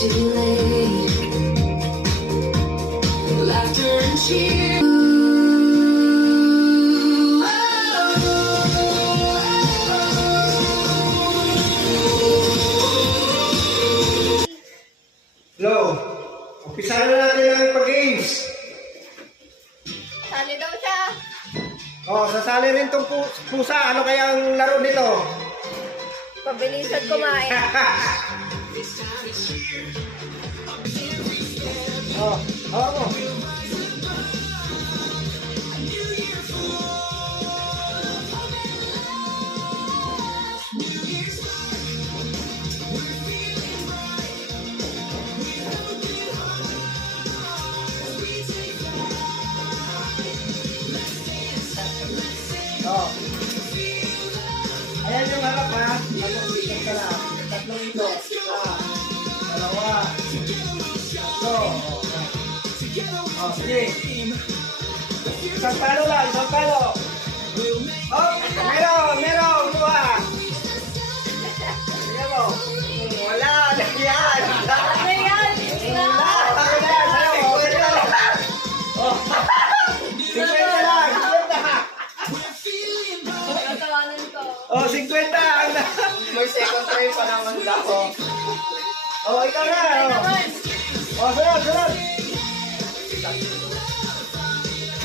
too late. Laughter and cheer. Hello, umpisa na natin ang pag-games. Sali daw siya. Oh, sasali rin tong pusa. Ano kaya ang laro nito? Pabilisan kumain. Oh, mo. Oh. Ayan yung harap ha. Tatlong ka lang. Tatlong ito. Dalawa. Ito. Oh, sige. Isang palo lang, isang palo. Oh, meron. Dua. Sige mo. Wala. Yan. Ano yan? Oh. 50 lang. 50. Natawanan ko. Oh, 50 ang may second try pa naman daw. Oh, ikaw na. Ay Oh, naman. oh sunod.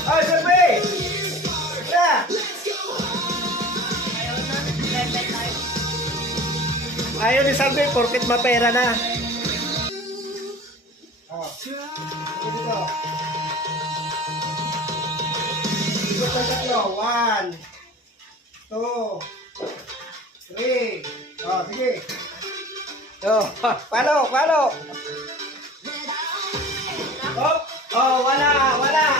Oh, sabi. Na. Ayaw na. Level tayo. Ayaw ni sabi, porkit mapera na. Oh. Dito. Ikot na tatlo. 1, 2, 3. Oh, sige. Oh, palo. Oh, wala. Oh, wala.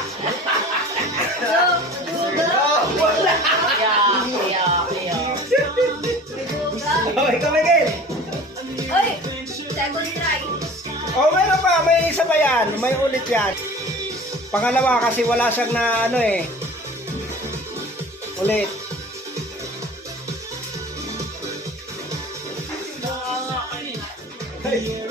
Oh, ikaw, Miguel. Oy! Second try. Oh, meron pa. May isa pa yan. May ulit yan. Pangalawa kasi wala siyang na ano eh. Ulit. Hey.